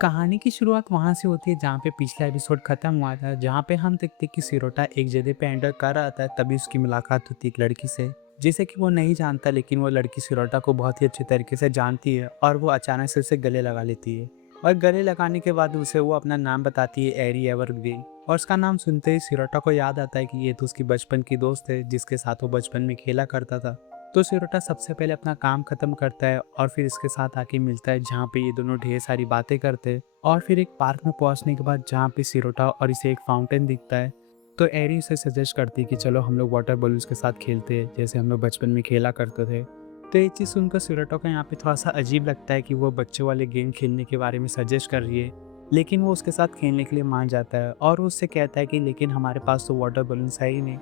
कहानी की शुरुआत वहाँ से होती है जहाँ पे पिछला एपिसोड खत्म हुआ था, जहाँ पे हम देखते हैं कि सिरोटा एक जगह पे एंटर कर रहा था, तभी उसकी मुलाकात होती है एक लड़की से, जिसे कि वो नहीं जानता, लेकिन वो लड़की सिरोटा को बहुत ही अच्छे तरीके से जानती है और वो अचानक से उसे गले लगा लेती है। और गले लगाने के बाद उसे वो अपना नाम बताती है, एरी एवरग्रीन। और उसका नाम सुनते ही सिरोटा को याद आता है कि ये तो उसकी बचपन की दोस्त है, जिसके साथ वो बचपन में खेला करता था। तो सिरोटा सबसे पहले अपना काम खत्म करता है और फिर इसके साथ आके मिलता है, जहाँ पे ये दोनों ढेर सारी बातें करते हैं। और फिर एक पार्क में पहुंचने के बाद जहाँ पे सिरोटा और इसे एक फाउंटेन दिखता है, तो एरी उसे सजेस्ट करती है कि चलो हम लोग वाटर बलून्स के साथ खेलते हैं, जैसे हम लोग बचपन में खेला करते थे। तो ये चीज़ सुनकर सिरोटा को यहाँ पे थोड़ा सा अजीब लगता है कि वो बच्चों वाले गेम खेलने के बारे में सजेस्ट कर रही है, लेकिन वो उसके साथ खेलने के लिए मान जाता है और वो उससे कहता है कि लेकिन हमारे पास तो वाटर बलून्स है ही नहीं।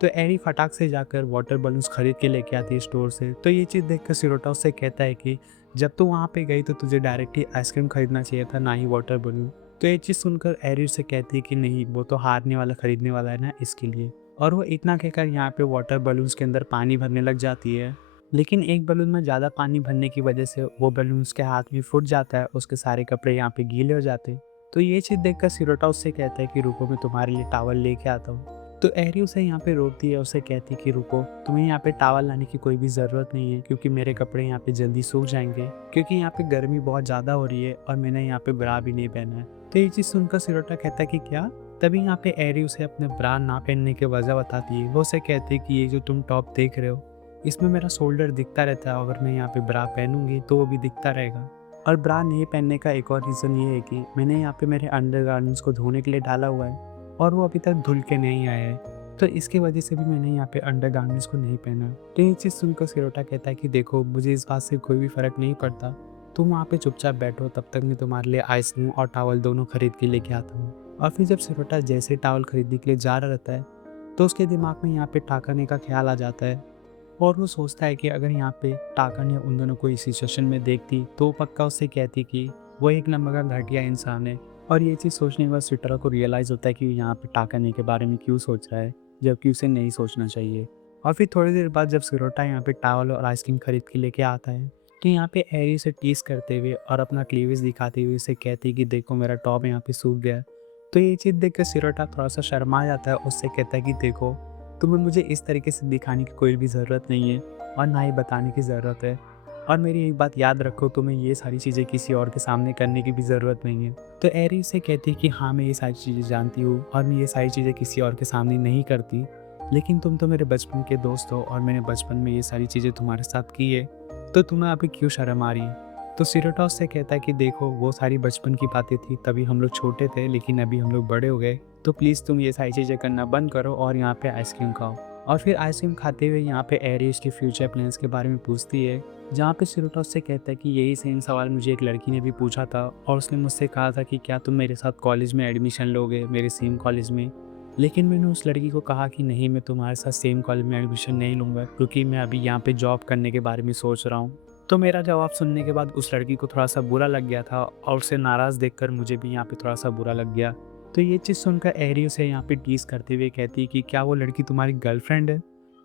तो एरी फटाक से जाकर वाटर बलून्स खरीद के लेके आती है स्टोर से। तो ये चीज़ देखकर सिरोटा उससे कहता है कि जब तू वहाँ पे गई तो तुझे डायरेक्टली आइसक्रीम खरीदना चाहिए था, ना ही वाटर बलून। तो ये चीज़ सुनकर एरी उससे कहती है कि नहीं, वो तो हारने वाला खरीदने वाला है ना, इसके लिए। और वो इतना कहकर यहाँ पे वाटर बलून्स के अंदर पानी भरने लग जाती है, लेकिन एक बलून में ज़्यादा पानी भरने की वजह से वो बलून उसके हाथ में फूट जाता है, उसके सारे कपड़े यहाँ पे गीले हो जाते हैं। तो ये चीज़ देखकर सिरोटा उससे कहता है कि रुको, मैं तुम्हारे लिए टॉवल लेके आता हूँ। तो एरी उसे यहाँ पे रोकती है, उसे कहती है कि रुको, तुम्हें यहाँ पे टॉवल लाने की कोई भी ज़रूरत नहीं है, क्योंकि मेरे कपड़े यहाँ पे जल्दी सूख जाएंगे, क्योंकि यहाँ पे गर्मी बहुत ज़्यादा हो रही है और मैंने यहाँ पे ब्रा भी नहीं पहना है। तो ये चीज़ सुनकर सिरोटा कहता है कि क्या। तभी यहाँ पे एरी उसे अपने ब्रा ना पहनने की वजह बताती है। वो उसे कहती है कि ये जो तुम टॉप देख रहे हो, इसमें मेरा शोल्डर दिखता रहता है, अगर मैं यहाँ पे ब्रा पहनूंगी तो वो भी दिखता रहेगा। और ब्रा नहीं पहनने का एक और रीज़न ये है कि मैंने यहाँ पे मेरे अंडरगारमेंट्स को धोने के लिए डाला हुआ है और वो अभी तक धुल के नहीं आया है, तो इसकी वजह से भी मैंने यहाँ पे अंडरगारमेंट्स को नहीं पहना। तो ये चीज़ सुनकर सिरोटा कहता है कि देखो, मुझे इस बात से कोई भी फ़र्क नहीं पड़ता, तुम वहाँ पे चुपचाप बैठो, तब तक मैं तुम्हारे लिए आइसक्रीम और टॉवल दोनों खरीद के लेके आता हूँ। और फिर जब सिरोटा जैसे टॉवल खरीदने के लिए जा रहा रहता है, तो उसके दिमाग में यहाँ पे टाकरने का ख्याल आ जाता है और वो सोचता है कि अगर यहाँ पे टाकरने उन दोनों को इस सिचुएशन में देखती तो वो पक्का उससे कहती कि वो एक नंबर का घटिया इंसान है। और ये चीज़ सोचने के बाद सिटरा को रियलाइज़ होता है कि यहाँ पे टाकरने के बारे में क्यों सोच रहा है, जबकि उसे नहीं सोचना चाहिए। और फिर थोड़ी देर बाद जब सिरोटा यहाँ पे टावल और आइसक्रीम खरीद के लेके आता है, तो यहाँ पे एरी से टीस करते हुए और अपना क्लीवेज दिखाते हुए उसे कहती कि देखो, मेरा टॉप यहाँ पे सूख गया है। तो ये चीज़ देख कर सिरोटा थोड़ा सा शर्मा जाता है, उससे कहता है कि देखो, तुम्हें मुझे इस तरीके से दिखाने की कोई भी ज़रूरत नहीं है और ना ही बताने की ज़रूरत है। और मेरी एक बात याद रखो, तुम्हें ये सारी चीज़ें किसी और के सामने करने की भी ज़रूरत नहीं है। तो एरी से कहती है कि हाँ, मैं ये सारी चीज़ें जानती हूँ और मैं ये सारी चीज़ें किसी और के सामने नहीं करती, लेकिन तुम तो मेरे बचपन के दोस्त हो और मैंने बचपन में ये सारी चीज़ें तुम्हारे साथ की है, तो तुम्हें अभी क्यों शर्म आ रही है। तो सिरोटा उससे कहता है कि देखो, वो सारी बचपन की बातें थी, तभी हम लोग छोटे थे, लेकिन अभी हम लोग बड़े हो गए, तो प्लीज़ तुम ये सारी चीज़ें करना बंद करो और यहाँ पे आइसक्रीम खाओ। और फिर आइसक्रीम खाते हुए यहाँ पे एरी उसके फ्यूचर प्लान्स के बारे में पूछती है, जहाँ पे सिरोटा उससे कहता है कि यही सेम सवाल मुझे एक लड़की ने भी पूछा था और उसने मुझसे कहा था कि क्या तुम मेरे साथ कॉलेज में एडमिशन लोगे, मेरे सेम कॉलेज में। लेकिन मैंने उस लड़की को कहा कि नहीं, मैं तुम्हारे साथ सेम कॉलेज में एडमिशन नहीं लूँगा, क्योंकि मैं अभी यहाँ पे जॉब करने के बारे में सोच रहा हूँ। तो मेरा जवाब सुनने के बाद उस लड़की को थोड़ा सा बुरा लग गया था और उसे नाराज़ देखकर मुझे भी यहाँ पे थोड़ा सा बुरा लग गया। तो ये चीज़ सुनकर एरी उसे यहाँ पे टीज़ करते हुए कहती है कि क्या वो लड़की तुम्हारी गर्लफ्रेंड है।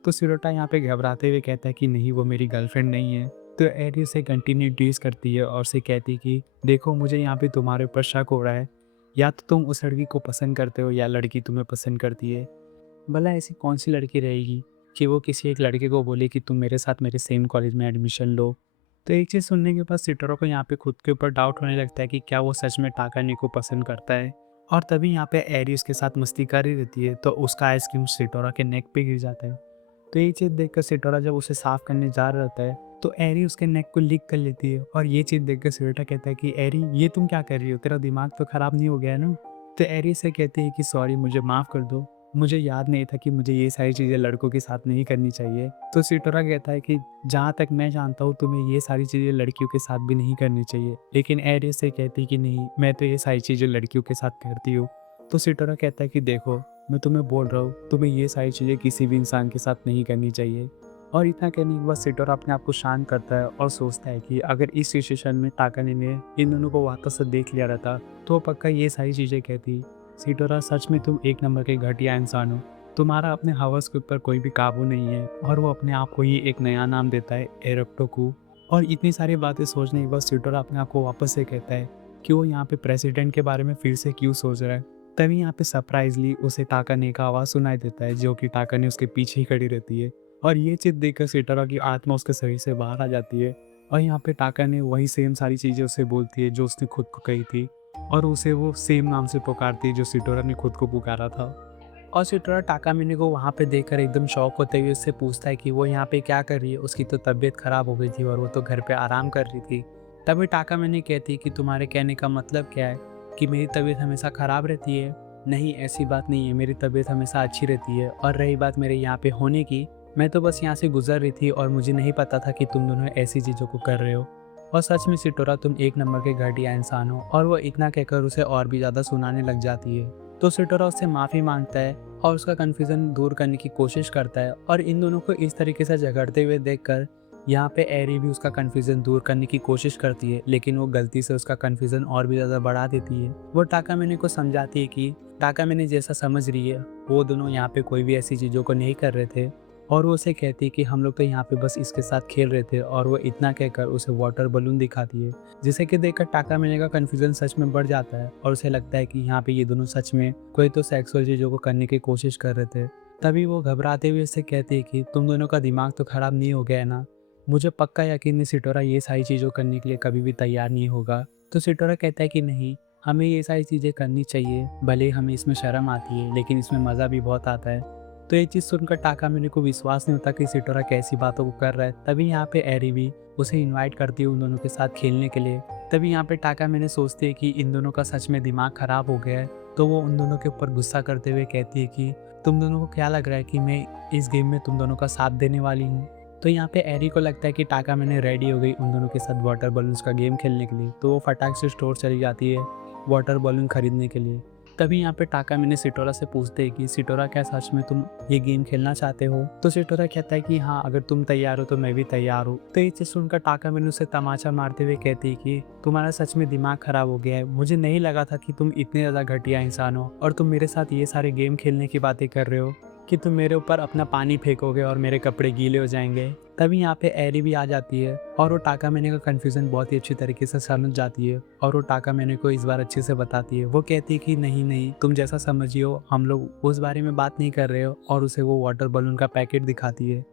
तो सिरोटा यहाँ पे घबराते हुए कहता है कि नहीं, वो मेरी गर्लफ्रेंड नहीं है। तो एरी उसे कंटिन्यू टीज़ करती है और उसे कहती है कि देखो, मुझे यहाँ पे तुम्हारे ऊपर शक हो रहा है, या तो तुम उस लड़की को पसंद करते हो या लड़की तुम्हें पसंद करती है। भला ऐसी कौन सी लड़की रहेगी कि वो किसी एक लड़के को बोले कि तुम मेरे साथ मेरे सेम कॉलेज में एडमिशन लो। तो एक चीज़ सुनने के बाद सिटरो को यहाँ पे खुद के ऊपर डाउट होने लगता है कि क्या वो सच में टाकानी को पसंद करता है। और तभी यहाँ पे एरी उसके साथ मस्ती कर ही रहती है, तो उसका आइसक्रीम सिटोरा के नेक पे गिर जाता है। तो ये चीज़ देखकर सिटोरा जब उसे साफ करने जा रहा होता है, तो एरी उसके नेक को लिक कर लेती है और ये चीज़ देखकर सिटोरा कहता है कि एरी, ये तुम क्या कर रही हो, तेरा दिमाग तो ख़राब नहीं हो गया है ना। तो एरी से कहती है कि सॉरी, मुझे माफ़ कर दो, मुझे याद नहीं था कि मुझे ये सारी चीज़ें लड़कों के साथ नहीं करनी चाहिए। तो सिटोरा कहता है कि जहाँ तक मैं जानता हूँ, तुम्हें ये सारी चीज़ें लड़कियों के साथ भी नहीं करनी चाहिए। लेकिन एरी से कहती कि नहीं, मैं तो ये सारी चीज़ें लड़कियों के साथ करती हूँ। तो सिटोरा कहता है कि देखो, मैं तुम्हें बोल रहा हूँ, तुम्हें ये सारी चीज़ें किसी भी इंसान के साथ नहीं करनी चाहिए। और इतना कहने के बाद सिटोरा अपने आप को शांत करता है और सोचता है कि अगर इस सिचुएशन में टाकाने ने इन दोनों को वापस से देख लिया रहता, तो पक्का ये सारी चीज़ें कहती। सिटोरा, सच में तुम एक नंबर के घटिया इंसान हो। तुम्हारा अपने हवस के ऊपर कोई भी काबू नहीं है। और वो अपने आप को ही एक नया नाम देता है, एरोक्टोकू। और इतनी सारी बातें सोचने के बाद सिटोरा अपने आप को वापस से कहता है कि वो यहाँ पे प्रेसिडेंट के बारे में फिर से क्यों सोच रहा है। तभी यहाँ पे सरप्राइजली उसे टाकाने का आवाज़ सुनाई देता है, जो कि टाकाने उसके पीछे ही खड़ी रहती है। और ये चीज़ देखकर सिटोरा की आत्मा उसके शरीर से बाहर आ जाती है और यहाँ पे टाकाने वही सेम सारी चीज़ें उसे बोलती है जो उसने खुद को कही थी, और उसे वो सेम नाम से पुकारती है जो सिटोरा ने खुद को पुकारा था। और सिटोरा टाकामिनी को वहाँ पे देखकर एकदम शॉक होते हुए उससे पूछता है कि वो यहाँ पे क्या कर रही है। उसकी तो तबीयत खराब हो गई थी और वो तो घर पे आराम कर रही थी। तभी टाकामिनी कहती है कि तुम्हारे कहने का मतलब क्या है, कि मेरी तबीयत हमेशा ख़राब रहती है? नहीं, ऐसी बात नहीं है, मेरी तबीयत हमेशा अच्छी रहती है। और रही बात मेरे यहाँ पे होने की, मैं तो बस यहाँ से गुजर रही थी और मुझे नहीं पता था कि तुम दोनों ऐसी चीज़ों को कर रहे हो। और सच में सिटोरा, तुम एक नंबर के घटिया इंसान हो। और वो इतना कहकर उसे और भी ज़्यादा सुनाने लग जाती है। तो सिटोरा उससे माफ़ी मांगता है और उसका कन्फ्यूज़न दूर करने की कोशिश करता है। और इन दोनों को इस तरीके से झगड़ते हुए देखकर यहाँ पे एरी भी उसका कन्फ्यूज़न दूर करने की कोशिश करती है, लेकिन वो गलती से उसका कन्फ्यूज़न और भी ज़्यादा बढ़ा देती है। वो टाकामिनी को समझाती है कि टाकामिनी जैसा समझ रही है, वो दोनों यहाँ पे कोई भी ऐसी चीज़ों को नहीं कर रहे थे। और वो उसे कहती है कि हम लोग तो यहाँ पे बस इसके साथ खेल रहे थे। और वो इतना कहकर उसे वाटर बलून दिखाती है, जिसे कि देखकर टाकामिनी का कन्फ्यूज़न सच में बढ़ जाता है और उसे लगता है कि यहाँ पे ये दोनों सच में कोई तो सेक्सुअल चीज़ों को करने की कोशिश कर रहे थे। तभी वो घबराते हुए उससे कहती है कि तुम दोनों का दिमाग तो ख़राब नहीं हो गया है ना? मुझे पक्का यकीन है सिटोरा ये सारी चीज़ों करने के लिए कभी भी तैयार नहीं होगा। तो सिटोरा कहता है कि नहीं, हमें ये सारी चीज़ें करनी चाहिए। भले ही हमें इसमें शर्म आती है, लेकिन इसमें मज़ा भी बहुत आता है। तो ये चीज़ सुनकर टाकामिनी को विश्वास नहीं होता कि सिटोरा कैसी बातों को कर रहा है। तभी यहाँ पे एरी भी उसे इनवाइट करती है उन दोनों के साथ खेलने के लिए। तभी यहाँ पे टाकामिनी सोचती है कि इन दोनों का सच में दिमाग ख़राब हो गया है। तो वो उन दोनों के ऊपर गुस्सा करते हुए कहती है कि तुम दोनों को क्या लग रहा है कि मैं इस गेम में तुम दोनों का साथ देने वाली हूँ? तो यहाँ पे एरी को लगता है कि टाकामिनी रेडी हो गई उन दोनों के साथ वाटर बलून्स का गेम खेलने के लिए। तो वो फटाक से स्टोर चली जाती है वाटर बलून खरीदने के लिए। तभी यहाँ पे टाकामिनी सिटोरा से पूछते हैं कि सिटोरा, क्या सच में तुम ये गेम खेलना चाहते हो? तो सिटोरा कहता है कि हाँ, अगर तुम तैयार हो तो मैं भी तैयार हूँ। तो ये चीज़ सुनकर टाकामिनी उसे तमाचा मारते हुए कहती है कि तुम्हारा सच में दिमाग खराब हो गया है। मुझे नहीं लगा था कि तुम इतने ज़्यादा घटिया इंसान हो और तुम मेरे साथ ये सारे गेम खेलने की बातें कर रहे हो, कि तुम मेरे ऊपर अपना पानी फेंकोगे और मेरे कपड़े गीले हो जाएंगे। तभी यहाँ पे एरी भी आ जाती है और वो टाकामिनी का कन्फ्यूज़न बहुत ही अच्छी तरीके से समझ जाती है। और वो टाकामिनी को इस बार अच्छे से बताती है। वो कहती है कि नहीं नहीं, तुम जैसा समझिए हो, हम लोग उस बारे में बात नहीं कर रहे हो। और उसे वो वाटर बलून का पैकेट दिखाती है।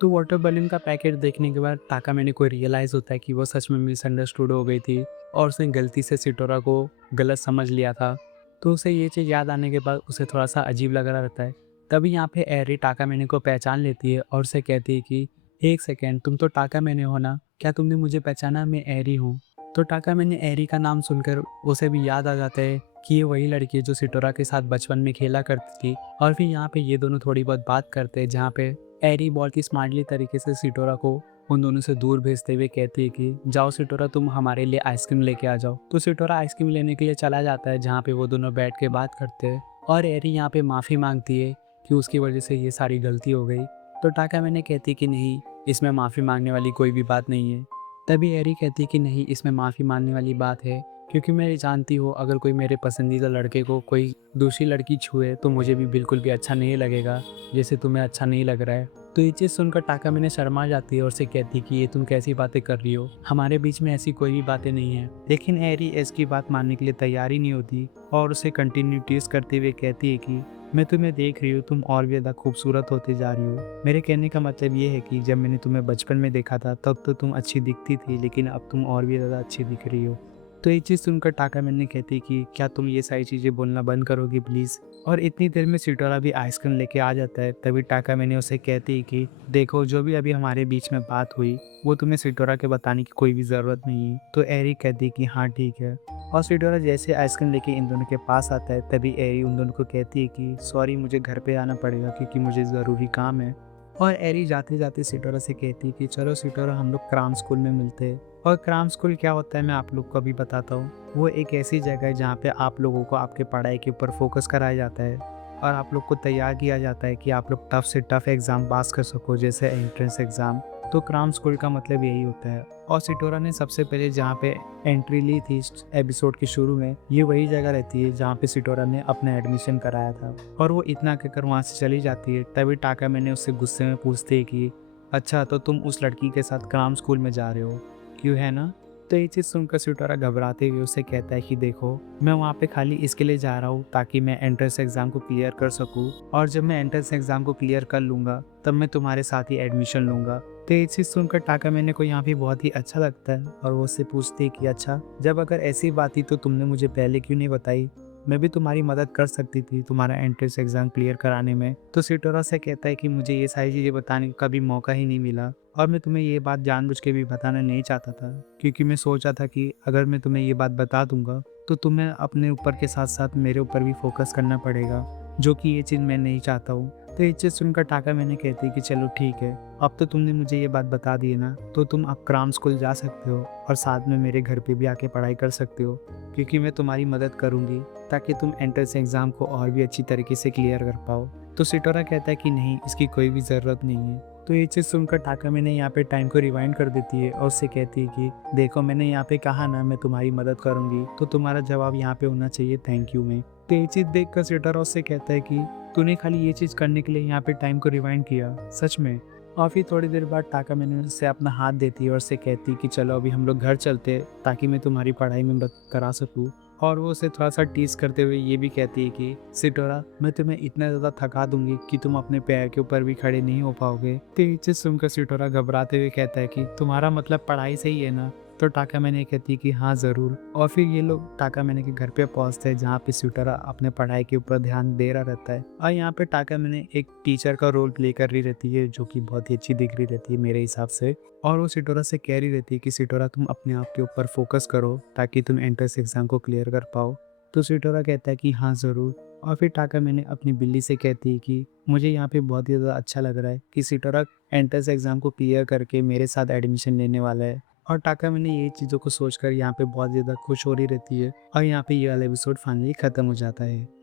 तो वाटर बलून का पैकेट देखने के बाद टाकामिनी को रियलाइज़ होता है कि वो सच में मिसअंडरस्टूड हो गई थी और उसने गलती से सिटोरा को गलत समझ लिया था। तो उसे ये चीज़ याद आने के बाद उसे थोड़ा सा अजीब लग रहा रहता है। तभी यहाँ पे एरी टाकामिनी को पहचान लेती है और उसे कहती है कि एक सेकेंड, तुम तो टाकामिनी हो ना? क्या तुमने मुझे पहचाना? मैं एरी हूँ। तो टाकामिनी एरी का नाम सुनकर उसे भी याद आ जाता है कि ये वही लड़की है जो सिटोरा के साथ बचपन में खेला करती थी। और फिर यहाँ पे ये दोनों थोड़ी बहुत बात करते हैं, जहाँ पे एरी बहुत ही स्मार्टली तरीके से सिटोरा को उन दोनों से दूर भेजते हुए कहती है कि जाओ सिटोरा, तुम हमारे लिए आइसक्रीम लेके आ जाओ। तो सिटोरा आइसक्रीम लेने के लिए चला जाता है, जहाँ पे वो दोनों बैठ के बात करते हैं। और एरी यहाँ पे माफ़ी मांगती है कि उसकी वजह से ये सारी गलती हो गई। तो टाकामिनी कहती कि नहीं, इसमें माफ़ी मांगने वाली कोई भी बात नहीं है। तभी एरी कहती कि नहीं, इसमें माफ़ी मांगने वाली बात है, क्योंकि मैं जानती हूँ अगर कोई मेरे पसंदीदा लड़के को कोई दूसरी लड़की छुए तो मुझे भी बिल्कुल भी अच्छा नहीं लगेगा, जैसे तुम्हें अच्छा नहीं लग रहा है। तो ये चीज़ सुनकर टाकामिनी शर्मा जाती है और उसे कहती कि ये तुम कैसी बातें कर रही हो, हमारे बीच में ऐसी कोई भी बातें नहीं है। लेकिन एरी इसकी बात मानने के लिए तैयार ही नहीं होती और उसे कंटिन्यूटीज करते हुए कहती है कि मैं तुम्हें देख रही हूँ, तुम और भी ज़्यादा खूबसूरत होते जा रही हो। मेरे कहने का मतलब ये है कि जब मैंने तुम्हें बचपन में देखा था तब तो तुम अच्छी दिखती थी, लेकिन अब तुम और भी ज़्यादा अच्छी दिख रही हो। तो ये चीज़ सुनकर टाकामिनी कहती कि क्या तुम ये सारी चीज़ें बोलना बंद करोगी प्लीज़? और इतनी देर में सिटोरा भी आइसक्रीम लेके आ जाता है। तभी टाकामिनी उसे कहती है कि देखो, जो भी अभी हमारे बीच में बात हुई वो तुम्हें सिटोरा के बताने की कोई भी ज़रूरत नहीं है। तो एरी कहती कि हाँ ठीक है। और सिटोरा जैसे आइसक्रीम लेके इन दोनों के पास आता है, तभी एरी उन दोनों को कहती है कि सॉरी, मुझे घर पे आना पड़ेगा क्योंकि मुझे ज़रूरी काम है। और एरी जाते जाते सिटोरा से कहती कि चलो सिटोरा, हम लोग क्राम स्कूल में मिलते हैं। और क्राम स्कूल क्या होता है मैं आप लोग को भी बताता हूँ। वो एक ऐसी जगह है जहाँ पे आप लोगों को आपके पढ़ाई के ऊपर फोकस कराया जाता है और आप लोग को तैयार किया जाता है कि आप लोग टफ से टफ एग्ज़ाम पास कर सको, जैसे एंट्रेंस एग्ज़ाम। तो क्राम स्कूल का मतलब यही होता है। और सिटोरा ने सबसे पहले जहाँ पे एंट्री ली थी एपिसोड के शुरू में, ये वही जगह रहती है जहाँ पे सिटोरा ने अपना एडमिशन कराया था। और वो इतना कहकर वहाँ से चली जाती है। तभी टाकामिनी उससे गुस्से में पूछते है कि अच्छा, तो तुम उस लड़की के साथ क्राम स्कूल में जा रहे हो, क्यों है ना? तो ये चीज़ सुनकर सिटोरा घबराते हुए उसे कहता है कि देखो, मैं वहाँ पे खाली इसके लिए जा रहा हूँ ताकि मैं एंट्रेंस एग्ज़ाम को क्लियर कर सकूँ, और जब मैं एंट्रेंस एग्ज़ाम को क्लियर कर लूँगा, तब मैं तुम्हारे साथ ही एडमिशन लूँगा। तो ये चीज़ सुनकर टाकामैने को यहाँ पे बहुत ही अच्छा लगता है और वो उससे पूछती है कि अच्छा, जब अगर ऐसी बात थी तो तुमने मुझे पहले क्यों नहीं बताई? मैं भी तुम्हारी मदद कर सकती थी तुम्हारा एंट्रेंस एग्ज़ाम क्लियर कराने में। तो सिटोरा से कहता है कि मुझे ये सारी चीज़ें बताने का कभी मौका ही नहीं मिला, और मैं तुम्हें ये बात जानबूझ के भी बताना नहीं चाहता था, क्योंकि मैं सोचा था कि अगर मैं तुम्हें ये बात बता दूँगा, तो तुम्हें अपने ऊपर के साथ-साथ मेरे ऊपर भी फ़ोकस करना पड़ेगा, जो कि ये चीज़ मैं नहीं चाहता हूँ। तो ये चीज़ सुनकर टाकामैने कहती है कि चलो ठीक है, अब तो तुमने मुझे ये बात बता दी है ना, तो तुम अब क्राउन स्कूल जा सकते हो और साथ में मेरे घर पे भी आके पढ़ाई कर सकते हो, क्योंकि मैं तुम्हारी मदद करूँगी ताकि तुम एंट्रेंस एग्ज़ाम को और भी अच्छी तरीके से क्लियर कर पाओ। तो सिटोरा कहता है कि नहीं, इसकी कोई भी ज़रूरत नहीं है। तो ये चीज़ सुनकर टाकामैने यहाँ पे टाइम को रिवाइंड कर देती है और उससे कहती है कि देखो, मैंने यहाँ पे कहा ना मैं तुम्हारी मदद करूँगी, तो तुम्हारा जवाब यहाँ पे होना चाहिए थैंक यू में। तो ये चीज़ देखकर सिटोरा उससे कहता है कि तूने खाली ये चीज़ करने के लिए यहाँ पे टाइम को रिवाइंड किया, सच में? और फिर थोड़ी देर बाद टाकामैने उससे अपना हाथ देती है और उससे कहती है कि चलो अभी हम लोग घर चलते हैं ताकि मैं तुम्हारी पढ़ाई में मदद करा सकूँ। और वो उसे थोड़ा-सा टीज़ करते हुए ये भी कहती है कि सिटोरा, मैं तुम्हें इतना ज़्यादा थका दूँगी कि तुम अपने पैर के ऊपर भी खड़े नहीं हो पाओगे। तो ये चीज़ सुनकर सिटोरा घबराते हुए कहता है कि तुम्हारा मतलब पढ़ाई से ही है ना? तो टाकामैने कहती है कि हाँ ज़रूर। और फिर ये लोग टाकामैने के घर पे पहुँचते हैं, जहाँ पे सिटोरा अपने पढ़ाई के ऊपर ध्यान दे रहा रहता है, और यहाँ पे टाकामैने एक टीचर का रोल प्ले कर रही रहती है, जो कि बहुत ही अच्छी दिख रही रहती है मेरे हिसाब से। और वो सिटोरा से कह रही रहती है कि सिटोरा, तुम अपने आप के ऊपर फोकस करो ताकि तुम एंट्रेंस एग्ज़ाम को क्लियर कर पाओ। तो सिटोरा कहता है कि हाँ ज़रूर। और फिर टाकामैने अपनी बिल्ली से कहती है कि मुझे यहाँ पे बहुत ही ज़्यादा अच्छा लग रहा है कि सिटोरा एंट्रेंस एग्ज़ाम को क्लियर करके मेरे साथ एडमिशन लेने वाला है। और टाकामैने ये चीज़ों को सोचकर यहाँ पे बहुत ज़्यादा खुश हो रही रहती है, और यहाँ पे ये वाला एपिसोड फाइनली ख़त्म हो जाता है।